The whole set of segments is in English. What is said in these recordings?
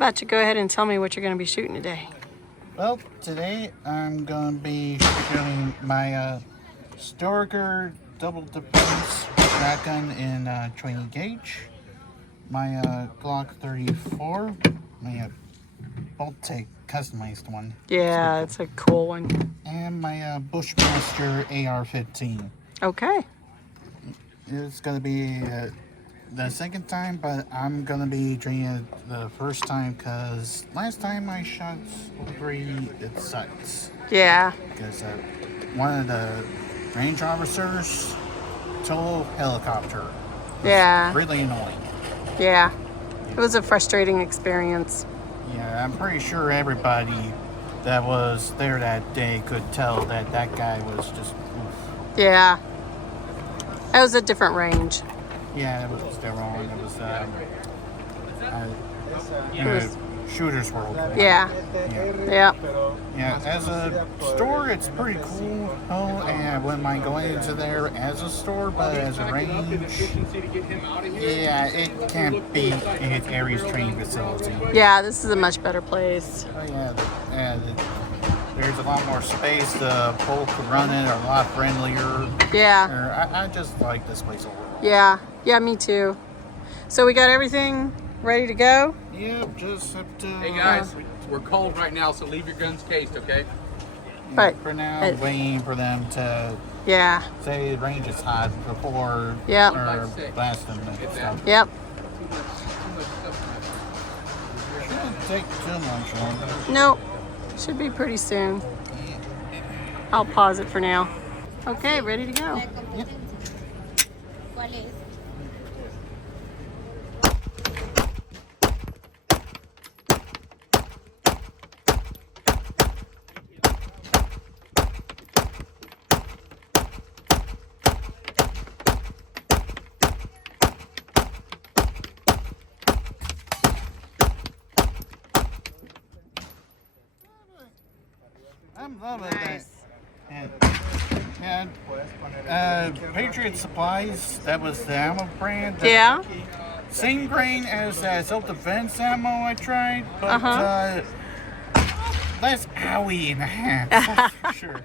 about you go ahead and tell me what you're going to be shooting today? Well, today I'm going to be shooting my Stoeger Double Defense shotgun in 20 gauge, my Glock 34, my bolt-take customized one. Yeah, it's a cool one. And my Bushmaster AR 15. Okay. It's going to be the second time, but I'm going to be doing it the first time because last time I shot 3, it sucks. Yeah. Because one of the range officers total helicopter. Yeah. Really annoying. Yeah. It was a frustrating experience. Yeah, I'm pretty sure everybody that was there that day could tell that that guy was just oof. Yeah. That was a different range. Yeah, it was still wrong. It was Shooter's World. Yeah. Yeah. Yeah, as a store, it's pretty cool. Oh, and I wouldn't mind going into there as a store, but as a range, yeah, it can't beat its Aries Training Facility. Yeah, this is a much better place. Oh, yeah. There's a lot more space. The folk running are a lot friendlier. Yeah. I just like this place overall. Yeah. Yeah, me too. So we got everything ready to go? Yep, just have to... Hey guys, we're cold right now, so leave your guns cased, okay? Right. For now, waiting for them to say the range is hot before or blast them and stuff. Yep. Shouldn't take too much longer. Nope. Should be pretty soon. I'll pause it for now. Okay, ready to go. Yep. I'm loving that. And Patriot Supplies, that was the ammo brand. Yeah? Same grain as that self-defense ammo I tried, but less owie in the hands, that's for sure.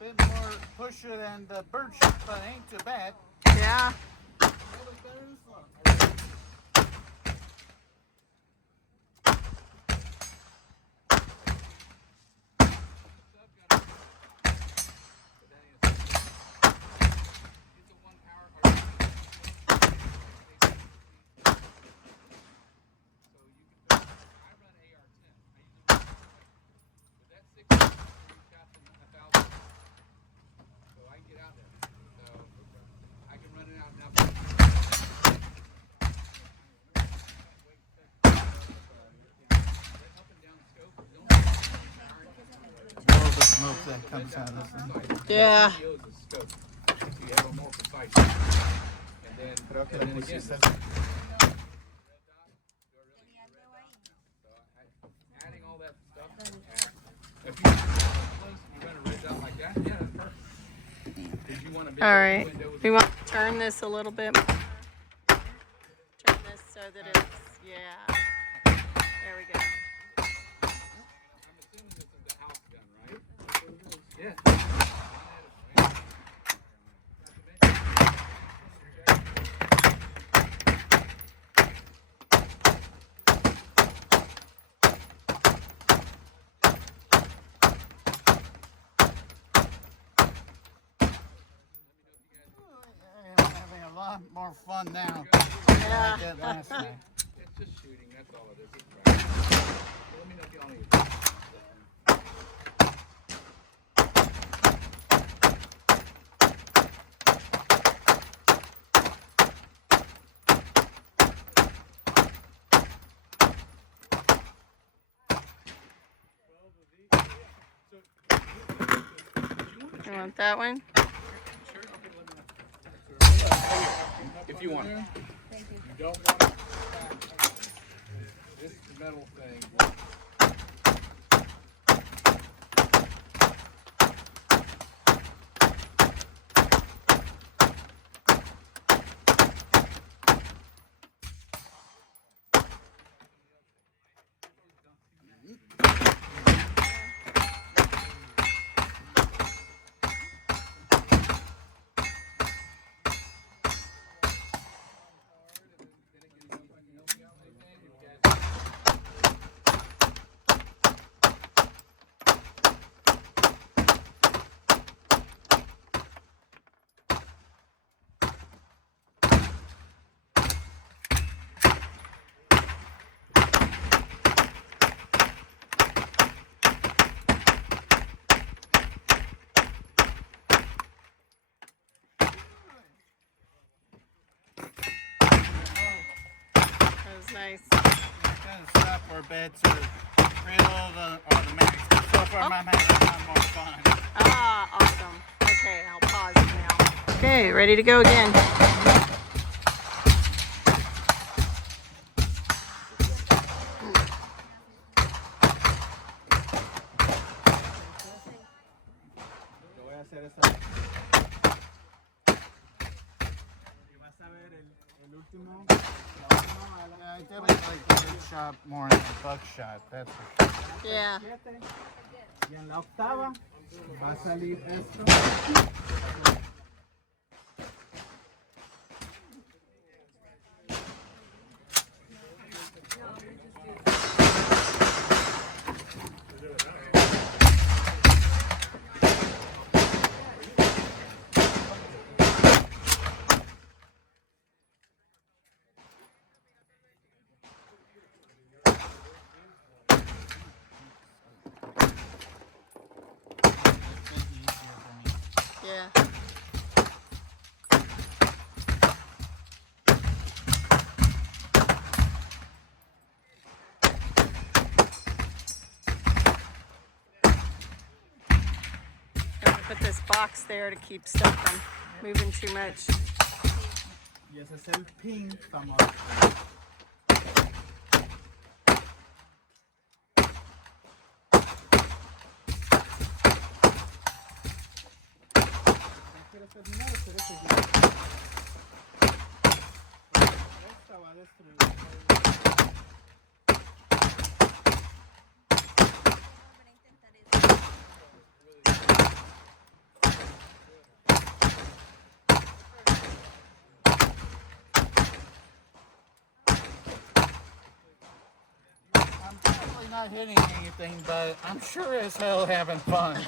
Bit more pusher than the bird shit, but it ain't too bad. Yeah. Smoke that comes out of this thing. Yeah. All right. We want to turn this a little bit. Turn this so that it's, yeah. There we go. Yeah. I'm having a lot more fun now than I did last time. It's just shooting, that's all it is. Let me know if y'all need it. You want that one? If you want. Thank you. You don't want it. This metal thing. That was nice. Gonna stop for a bit to reload the max. So far, I'm having a lot more fun. Ah, awesome. Okay, I'll pause now. Okay, ready to go again. Voy a hacer esta. Y vas a ver el último. Yeah, I definitely like the big shot more than the buckshot. That's for sure. Yeah. Y en la octava va a salir esto. Yeah. I'm gonna put this box there to keep stuff from moving too much. Y ese es el pin famoso. ¿Quieres terminar o quieres seguir? Esta va a destruir. I'm definitely not hitting anything, but I'm sure as hell having fun.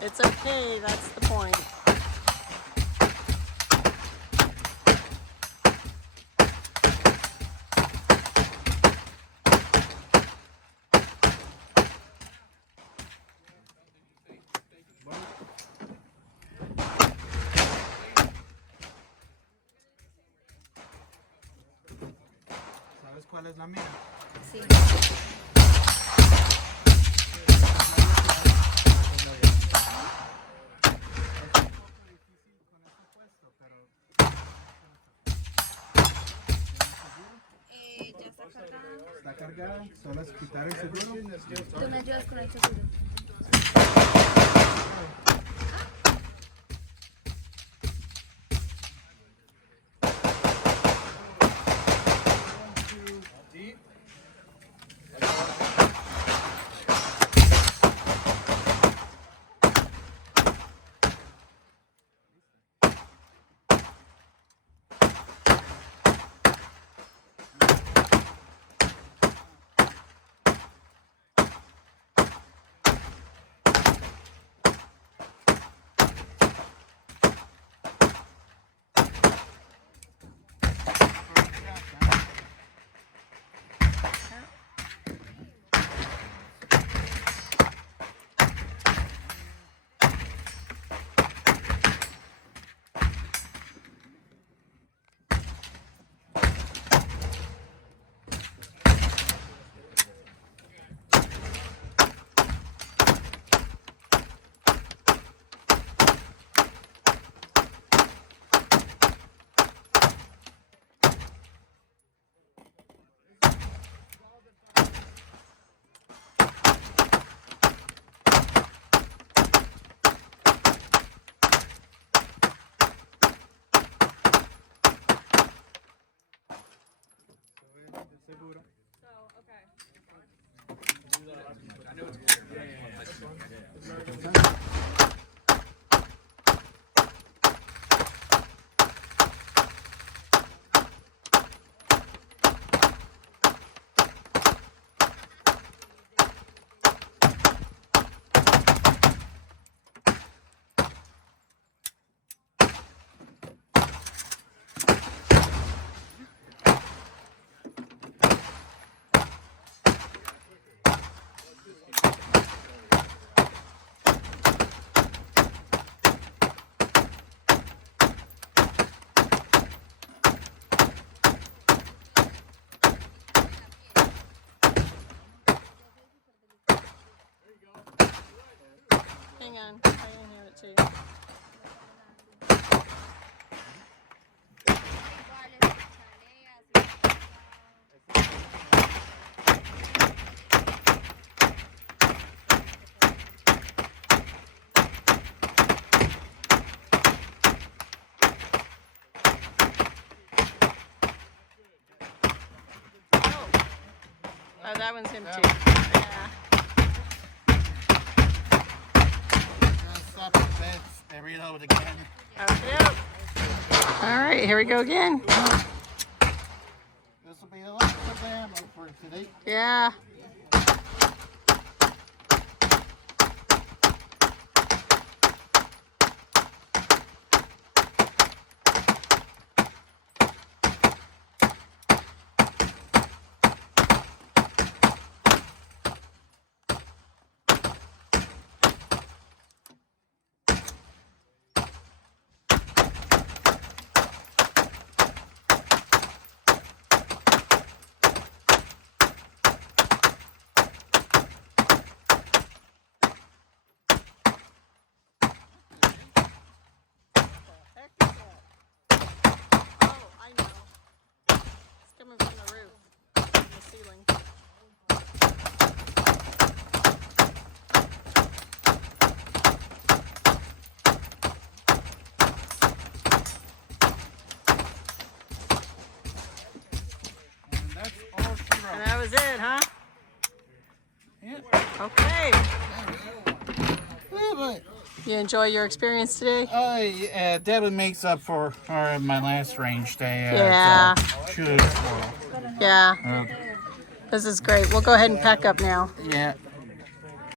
It's okay, that's the point. ¿Sabes cuál es la mía? Sí. Ya está cargada. Está cargada, solo es quitar el seguro. Tú me ayudas con el seguro. Deep. Hang on, I can hear it too. Oh, that one's empty. Yeah. Stop the beds and reload again. Okay. All right, here we go again. This will be a lot of ammo for today. Yeah. Coming from the roof, from the ceiling. And that's all she wrote. And that was it, huh? Yeah. Okay. Yeah, but You enjoy your experience today? yeah, that one makes up for my last range day. Yeah. Shooting squirrel. Yeah. This is great. We'll go ahead and pack up now. Yeah.